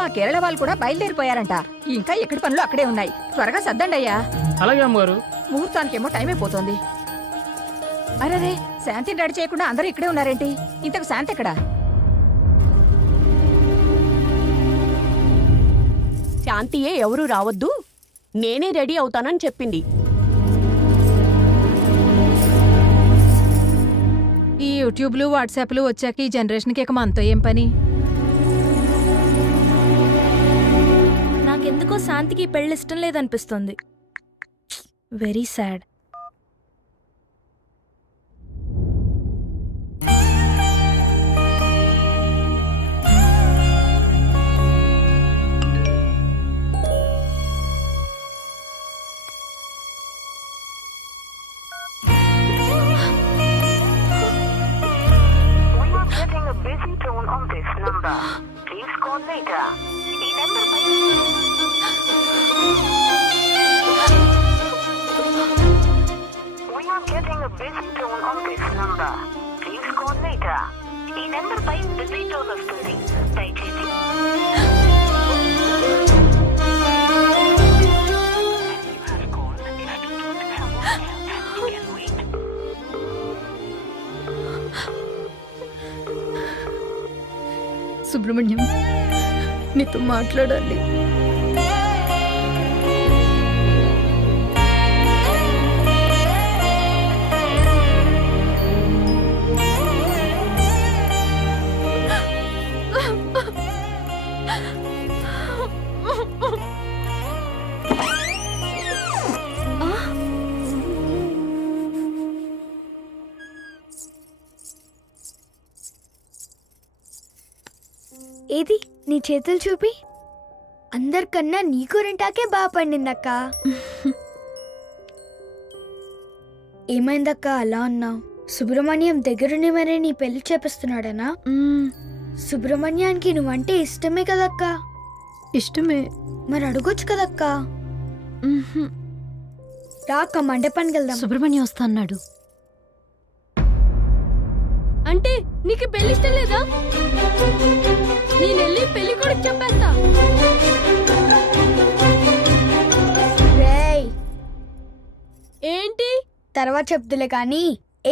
మా కేరళ వాళ్ళు కూడా బయలుదేరిపోయారంట. ఇంకా ఎక్కడి పనులు అక్కడే ఉన్నాయి. త్వరగా సర్దండి అయ్యా. అలాగే అమ్మగారు. ముహూర్తానికేమో టైం అయిపోతుంది. అరే శాంతిని రెడీ చేయకుండా అందరూ ఇక్కడే ఉన్నారేంటి? ఇంతకు శాంతి ఎక్కడా? శాంతియే ఎవరూ రావద్దు, నేనే రెడీ అవుతానని చెప్పింది. ఈ యూట్యూబ్లు వాట్సాప్లు వచ్చాక ఈ జనరేషన్కి ఇక మనతో ఏం పని? నాకెందుకో శాంతికి పెళ్ళి ఇష్టం లేదనిపిస్తుంది. Very sad. Busy tone on this number. Please call later. ఈ నెంబర్ పై We are getting a busy tone on this number. Please call later. ఈ నెంబర్ పై బిజీ టోన్ వస్తుంది. దయచేసి సుబ్రహ్మణ్యం, నీతో మాట్లాడాలి. ఏది నీ చేతులు చూపి. అందరికన్నా నీ కూరంటాకే బాగా పండిందక్క. ఏమైందక్క అలా ఉన్నావు? సుబ్రహ్మణ్యం దగ్గరుండి మరీ నీ పెళ్లి చేపిస్తున్నాడనా? సుబ్రహ్మణ్యానికి నువ్వంటే ఇష్టమే కదక్క. ఇష్టమే. మరి అడగొచ్చు కదక్క. రాక మండపానికి వెళ్దాం. సుబ్రహ్మణ్యం వస్తా అన్నాడు. అంటే నీకు పెళ్లి ఇష్టం లేదా? నేనెళ్ళి పెళ్లి కూడా చెప్పేస్తా. ఏంటి తర్వాత చెప్తులే కానీ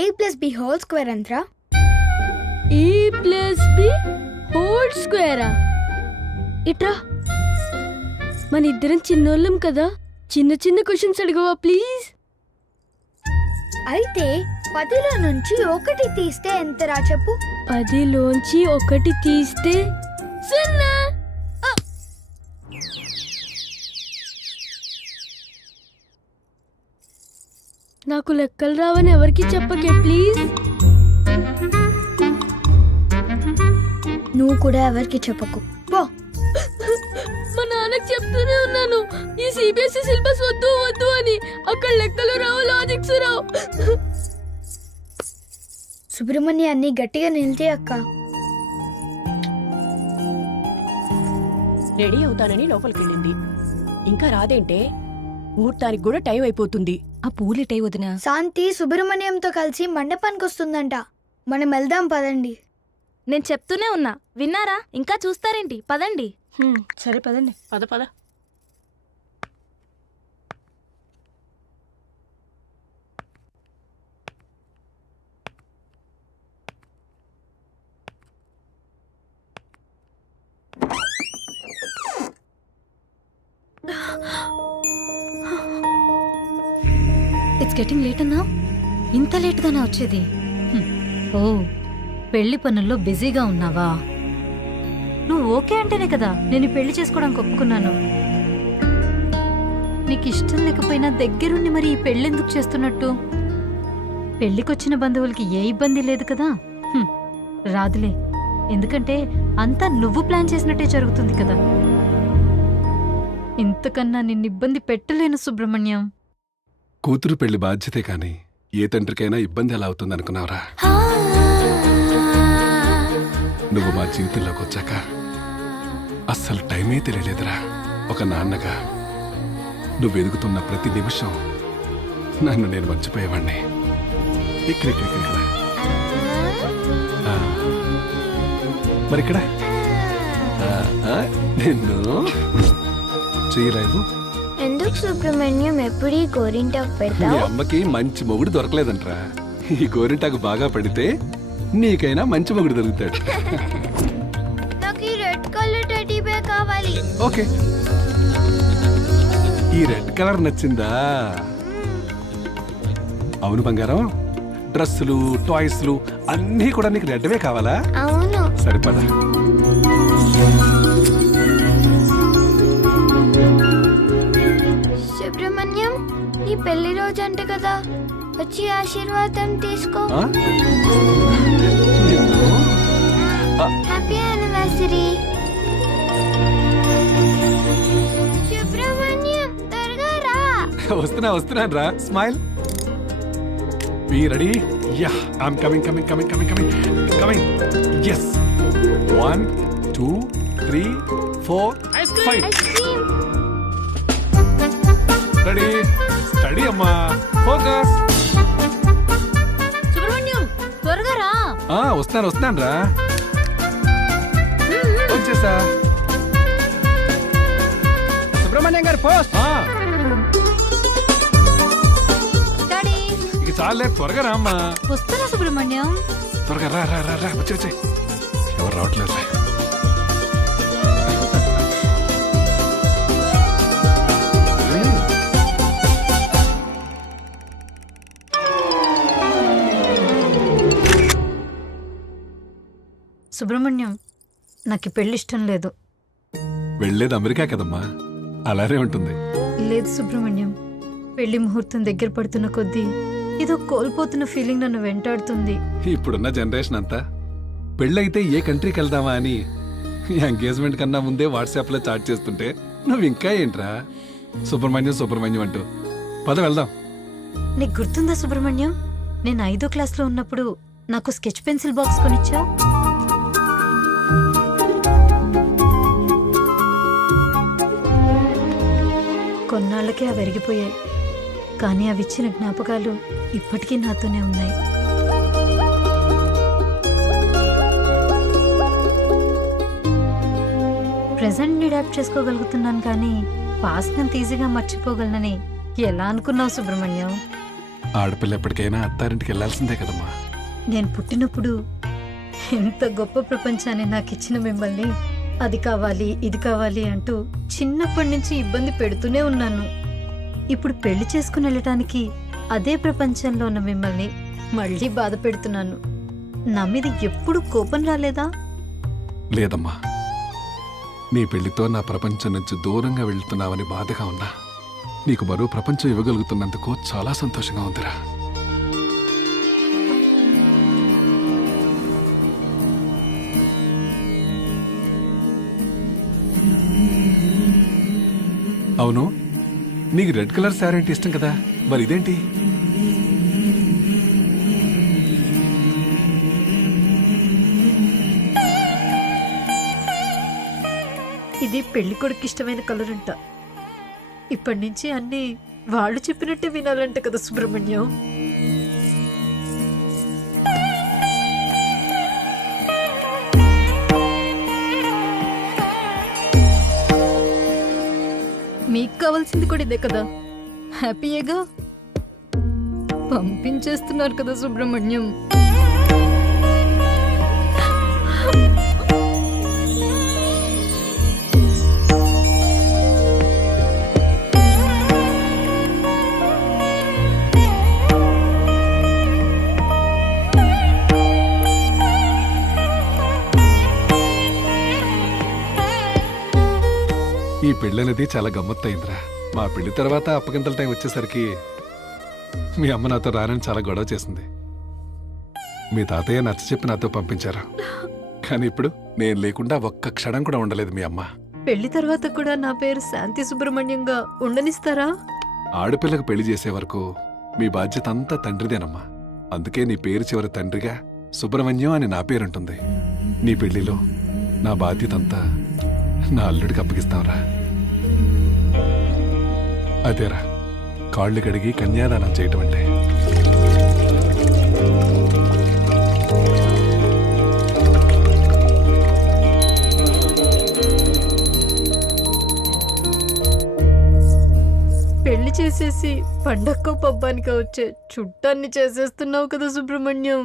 a+b² ఎంతరా? a+b² ఇట్రా. మన ఇద్దరం చిన్నోళ్ళం కదా, చిన్న చిన్న క్వశ్చన్స్ అడగవా ప్లీజ్? అయితే 10లో నుంచి 1 తీస్తే ఎంతరా చెప్పు? 10లోంచి 1 తీస్తే 0. నాకు లెక్కలు రావని ఎవరికి చెప్పకే ప్లీజ్. నువ్వు కూడా ఎవరికి చెప్పకు పో. మా నాన్నకి చెప్తూనే ఉన్నాను ఈ సిబిఎస్ఈ సిలబస్ వద్దు వద్దు అని. అక్కడ లెక్కలు రావు, లాజిక్స్ రావు. సుబ్రహ్మణ్య అన్ని గట్టిగా నిలితే అక్క. రెడీ అవుతానని లోపలికెళ్ళింది. ఇంకా రాదేంటే? ముహూర్తానికి కూడా టైం అయిపోతుంది. ఆ పూలిటై వదినా. శాంతి సుబ్రహ్మణ్యంతో కలిసి మండపానికి వస్తుందంట. మనం వెళ్దాం పదండి. నేను చెప్తూనే ఉన్నా, విన్నారా? ఇంకా చూస్తారేంటి? పదండి. సరే పదండి. పద పద. ఇట్స్ గెటింగ్ లేట్ అన్నా. ఇంత లేట్గానే వచ్చేది? ఓ, పెళ్లి పనుల్లో బిజీగా ఉన్నావా? నువ్వు ఓకే అంటేనే కదా నేను పెళ్లి చేసుకోవడానికి ఒప్పుకున్నాను. నీకు ఇష్టం లేకపోయినా దగ్గరుండి మరి ఈ పెళ్ళెందుకు చేస్తున్నట్టు? పెళ్లికొచ్చిన బంధువులకి ఏ ఇబ్బంది లేదు కదా. రాదులే, ఎందుకంటే అంతా నువ్వు ప్లాన్ చేసినట్టే జరుగుతుంది కదా. ఇంతకన్నా నిన్ను ఇబ్బంది పెట్టలేను సుబ్రహ్మణ్యం. కూతురు పెళ్లి బాధ్యతే కాని ఏ తండ్రికైనా ఇబ్బంది ఎలా అవుతుందనుకున్నావురా? నువ్వు మా జీవితంలోకి వచ్చాక అస్సలు టైమే తెలియలేదురా. ఒక నాన్నగా నువ్వు ఎదుగుతున్న ప్రతి నిమిషం నన్ను నేను మర్చిపోయేవాణ్ణి. ఇక్కడ మరిక్కడ నిన్ను చేయలేవు. ఎందుకు సుబ్రహ్మణ్యం ఎప్పుడు ఈ గోరింటాకు మీ పెడతావు? అమ్మకి మంచి మొగుడు దొరకలేదంట్రా. ఈ గోరింటాకు బాగా పడితే నీకైనా మంచి మొగుడు దొరుకుతాడు. నాకు ఈ రెడ్ కలర్ టెడ్డీ బేర్ కావాలి. ఓకే, ఈ రెడ్ కలర్ నచ్చిందా? అవును బంగారం, డ్రెస్సులు టాయ్స్లు అన్నీ కూడా నీకు రెడ్వే కావాలా? అవును. సరిపడా. సుబ్రహ్మణ్యం, నీ పెళ్లి రోజు అంట కదా, వచ్చి ఆశీర్వాదం తీసుకో. ఆ? నిన్ను? Happy anniversary. సుబ్రహ్మణ్యం, త్వరగా రా. వస్తున్నాను రా. Smile. Be ready? Yeah, I'm coming. Yes. 1, 2, 3, 4, 5. Ice cream. Ready? Steady, అమ్మా. Focus. సుబ్రహ్మణ్యం త్వరగా రా. వస్తున్నాను రా. వచ్చేసా. సుబ్రహ్మణ్యం గారు పోస్ట్. డాడీ ఇక చాలే, త్వరగా రా అమ్మా. వస్తారా సుబ్రహ్మణ్యం? త్వరగా రా. వచ్చే. ఎవరు రావట్లేదు. సుబ్రహ్మణ్యం, నాకు ఈ పెళ్లి ఇష్టం లేదు. వెళ్ళేది అమెరికా కదమ్మా, అలానే ఉంటుంది. లేదు సుబ్రహ్మణ్యం, పెళ్లి ముహూర్తం దగ్గర పడుతున్న కొద్దీ ఏదో కోల్పోతున్న ఫీలింగ్ నన్ను వెంటాడుతుంది. ఇప్పుడున్న జనరేషన్ అంతా పెళ్ళైతే ఏ కంట్రీకి వెళ్దామా అని ఎంగేజ్మెంట్ కన్నా ముందే వాట్సాప్ లో చాట్ చేస్తుంటే నువ్వు ఇంకా ఏంట్రా సుబ్రహ్మణ్యం అంటూ. పద వెళ్దాం. నీకు గుర్తుందా సుబ్రహ్మణ్యం, నేను 5వ క్లాస్లో ఉన్నప్పుడు నాకు స్కెచ్ పెన్సిల్ బాక్స్ కొనిచ్చావు? కొన్నాళ్ళకే అవి విరిగిపోయాయి, కానీ అవి ఇచ్చిన జ్ఞాపకాలు ఇప్పటికీ నాతోనే ఉన్నాయి. ప్రెజెంట్ని అడాప్ట్ చేసుకోగలుగుతున్నాను, కానీ పాస్ట్ అంత ఈజీగా మర్చిపోగలనని ఎలా అనుకున్నావు సుబ్రహ్మణ్యం? ఆడపిల్ల ఎప్పటికైనా అత్తారింటికి వెళ్లాల్సిందే కదమ్మా. నేను పుట్టినప్పుడు ఎంత గొప్ప ప్రపంచాన్ని నాకు ఇచ్చిన మిమ్మల్ని అది కావాలి ఇది కావాలి అంటూ చిన్నప్పటి నుంచి ఇబ్బంది పెడుతూనే ఉన్నాను. ఇప్పుడు పెళ్లి చేసుకుని వెళ్ళటానికి అదే ప్రపంచంలో ఉన్న మిమ్మల్ని మళ్ళీ బాధ పెడుతున్నాను. నా మీద ఎప్పుడు కోపం రాలేదా? లేదమ్మా, నీ పెళ్లితో నా ప్రపంచం నుంచి దూరంగా వెళ్తున్నావని బాధగా ఉన్నా నీకు మరో ప్రపంచం ఇవ్వగలుగుతున్నందుకు చాలా సంతోషంగా ఉందిరా. అవును, నీకు రెడ్ కలర్ శారీ అంటే ఇష్టం కదా, మరి ఇదేంటి? ఇది పెళ్లి కొడుకు ఇష్టమైన కలర్ అంట. ఇప్పటి నుంచి అన్ని వాళ్ళు చెప్పినట్టే వినాలంట కదా సుబ్రహ్మణ్యం. మీకు కావాల్సింది కూడా ఇదే కదా, హ్యాపీయేగా. పంపించేస్తున్నారు కదా సుబ్రహ్మణ్యం. ఈ పెళ్ళనేది చాలా గమ్మత్తయిందిరా. మా పెళ్లి తర్వాత అప్పగింతల టైం వచ్చేసరికి మీ అమ్మ నాతో రానని చాలా గొడవ చేసింది. మీ తాతయ్య నచ్చ చెప్పి నాతో పంపించారు, కానీ ఇప్పుడు నేను లేకుండా ఒక్క క్షణం కూడా ఉండలేదు మీ అమ్మ. పెళ్లి తర్వాత కూడా నా పేరు శాంతి సుబ్రహ్మణ్యంగా ఉండనిస్తారా? ఆడపిల్లకు పెళ్లి చేసే వరకు మీ బాధ్యత అంతా తండ్రిదేనమ్మా. అందుకే నీ పేరు చివరి తండ్రిగా సుబ్రహ్మణ్యం అని నా పేరుంటుంది. నీ పెళ్లిలో నా బాధ్యత అంతా నా అల్లుడికి అప్పగిస్తాంరా. అదేరా కాళ్ళు కడిగి కన్యాదానం చేయటం అంటే. పెళ్లి చేసేసి పండక్కో పబ్బానికో వచ్చే చుట్టాన్ని చేసేస్తున్నావు కదా సుబ్రహ్మణ్యం.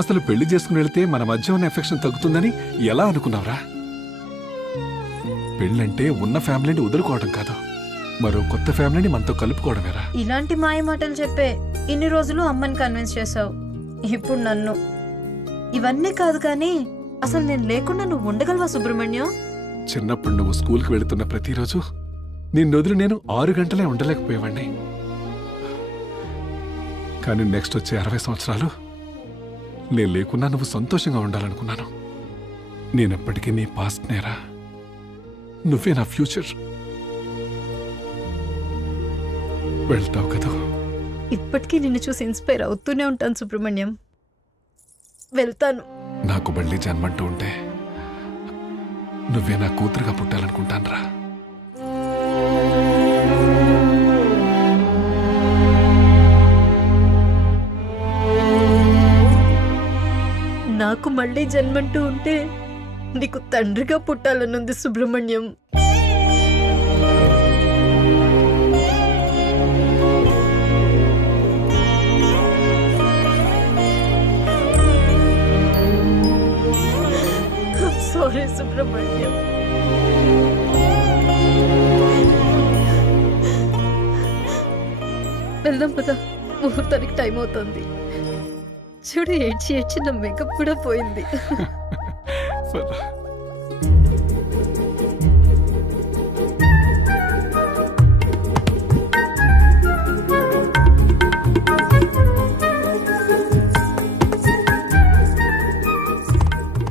అసలు పెళ్లి చేసుకుని వెళితే మన మధ్య ఉన్న ఎఫెక్షన్ తగ్గుతుందని ఎలా అనుకున్నావురా? పెళ్ళంటే ఉన్న ఫ్యామిలీని వదులుకోవడం కాదు, మరో కొత్త ఫ్యామిలీని మనతో కలుపుకోవడమేరా. ఇలాంటి మాయ మాటలు చెప్పే ఇన్ని రోజులు అమ్మని కన్విన్స్ చేసావు, ఇప్పుడు నన్ను. ఇవన్నీ కాదు కానీ అసలు నేను లేకుండా నువ్వు ఉండగలవా సుబ్రహ్మణ్యం? చిన్నప్పుడు నువ్వు స్కూల్కి వెళుతున్న ప్రతిరోజు నిన్ను వదిలి నేను 6 గంటలే ఉండలేకపోయేవాణ్ణి. కానీ నెక్స్ట్ వచ్చే 60 సంవత్సరాలు నేను లేకున్నా నువ్వు సంతోషంగా ఉండాలనుకున్నాను. నేనెప్పటికీ నీ పాస్ట్ నేరా, నువ్వే నా ఫ్యూచర్. వెళ్తావు కదా? ఇప్పటికీ నిన్ను చూసి ఇన్స్పైర్ అవుతూనే ఉంటాను సుబ్రహ్మణ్యం. వెళ్తాను. నాకు మళ్ళీ జన్మంటూ ఉంటే నువ్వే నా కూతురుగా పుట్టాలనుకుంటానురా. నాకు మళ్ళీ జన్మంటూ ఉంటే నీకు తండ్రిగా పుట్టాలనుంది సుబ్రహ్మణ్యం. సారీ సుబ్రహ్మణ్యం. వెళ్దాం పద, ముహూర్తానికి టైం అవుతుంది. చూడు, ఏడ్చి ఏడ్చి నా మేకప్ కూడా పోయింది. పద.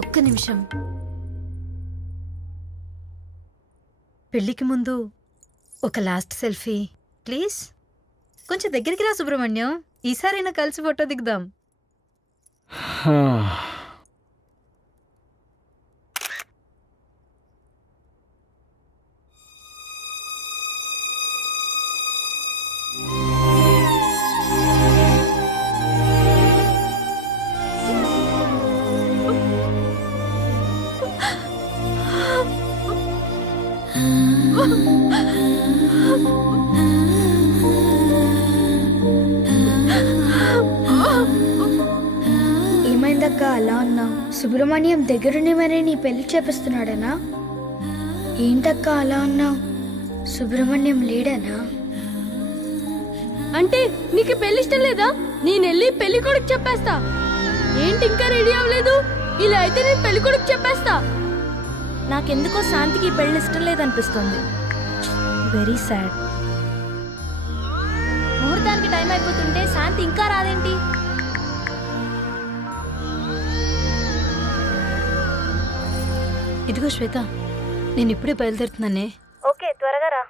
ఒక్క నిమిషం. పెళ్లికి ముందు ఒక లాస్ట్ సెల్ఫీ ప్లీజ్. కొంచెం దగ్గరికి రా సుబ్రహ్మణ్యం, ఈసారైనా కలిసి ఫోటో దిగుదాం. హా. ఏమైందక్క అలా అన్నావు? సుబ్రహ్మణ్యం దగ్గరుండి మరీ నీ పెళ్లి చేపిస్తున్నాడనా? ఏంటక్క అలా అన్నావు? సుబ్రహ్మణ్యం లేడనా? అంటే నీకు పెళ్లి ఇష్టం లేదా? నేనెళ్ళి పెళ్లి కొడుకు చెప్పేస్తా. ఏంటి ఇంకా రెడీ అవ్వలేదు? ఇలా అయితే నేను పెళ్లి కొడుకు చెప్పేస్తా. నాకెందుకో శాంతికి పెళ్లి ఇష్టం లేదనిపిస్తుంది. Very sad. ముహూర్తానికి టైం అయిపోతుంటే శాంతి ఇంకా రాదేంటి? ఇదిగో శ్వేత, నేను ఇప్పుడే బయలుదేరుతున్నానే. ఓకే, త్వరగా రా.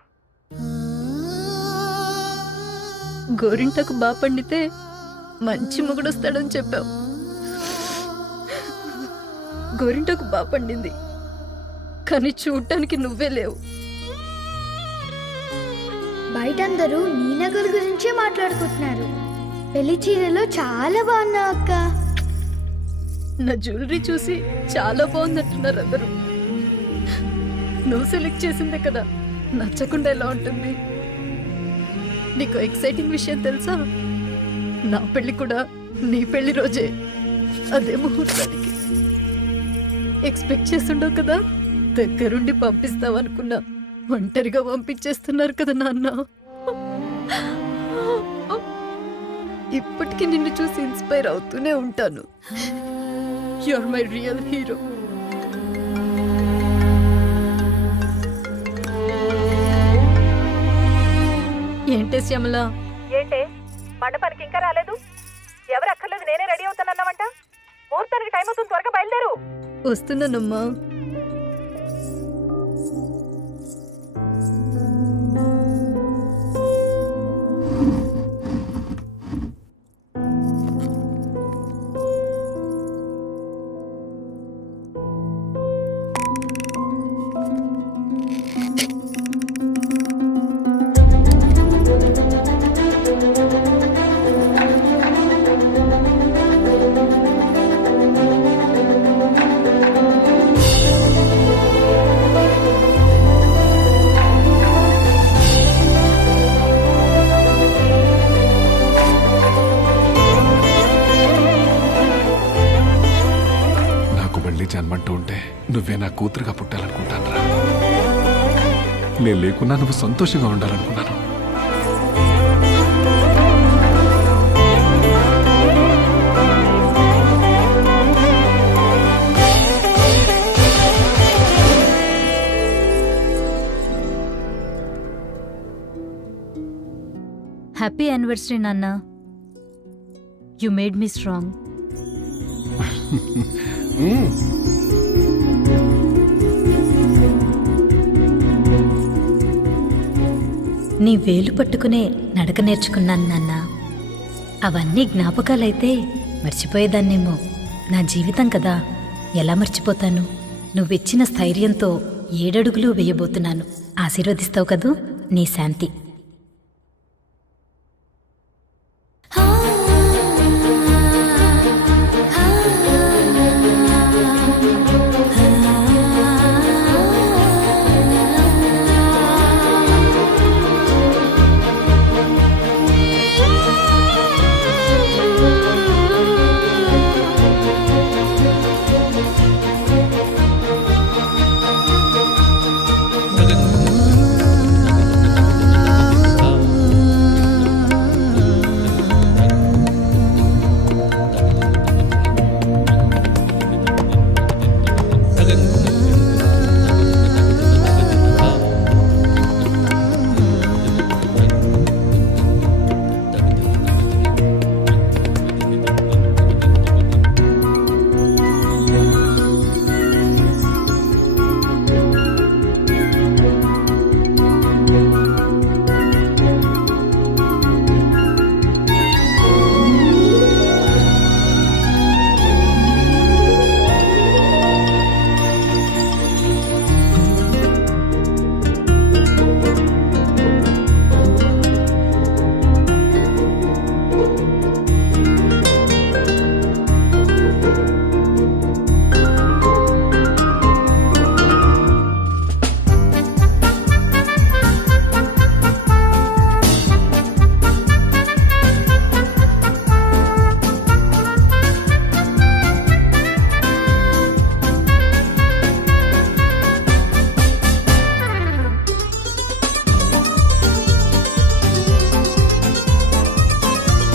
గోరింటకు బాగా పండితే మంచి మొగుడొస్తాడని చెప్పావు. గోరింటకు బాగా పండింది, కానీ చూడటానికి నువ్వే లేవు. బయట అందరూ నీ నగలు గురించే మాట్లాడుకుంటున్నారు. పెళ్లి చీరలో చాలా బాగున్నావు అక్క. నా జ్యువెలరీ చూసి చాలా బాగుందంటున్నారు అందరూ. నువ్వు సెలెక్ట్ చేసిందే కదా, నచ్చకుండా ఎలా ఉంటుంది? నీకు ఎక్సైటింగ్ విషయం తెలుసా? నా పెళ్లి కూడా నీ పెళ్లి రోజే, అదే ముహూర్తానికి. ఎక్స్పెక్ట్ చేస్తుండవు కదా, దగ్గరుండి పంపిస్తావనుకున్నా, ఒంటరిగా పంపించేస్తున్నారు కదా నాన్న. ఇప్పటికీ నిన్ను చూసి ఇన్స్పైర్ అవుతూనే ఉంటాను. You are my real hero. ఏంటే శ్యామల? ఏంటే మండపానికి ఇంకా రాలేదు? ఎవరు అక్కర్లేదు, నేనే రెడీ అవుతానన్నావంట. ముహూర్తానికి టైం అవుతుంది, త్వరగా బయలుదేరు. వస్తున్నానమ్మా. కూతురుగా పుట్టాలనుకుంటాను రా. నేను లేకున్నా నువ్వు సంతోషంగా ఉండాలనుకున్నాను. హ్యాపీ యానివర్సరీ నాన్న. You made me strong. నీ వేలు పట్టుకునే నడక నేర్చుకున్నాను నాన్న. అవన్నీ జ్ఞాపకాలైతే మర్చిపోయేదాన్నేమో. నా జీవితం కదా, ఎలా మర్చిపోతాను? నువ్విచ్చిన స్థైర్యంతో 7 అడుగులు వేయబోతున్నాను. ఆశీర్వదిస్తావు కదూ? నీ శాంతి.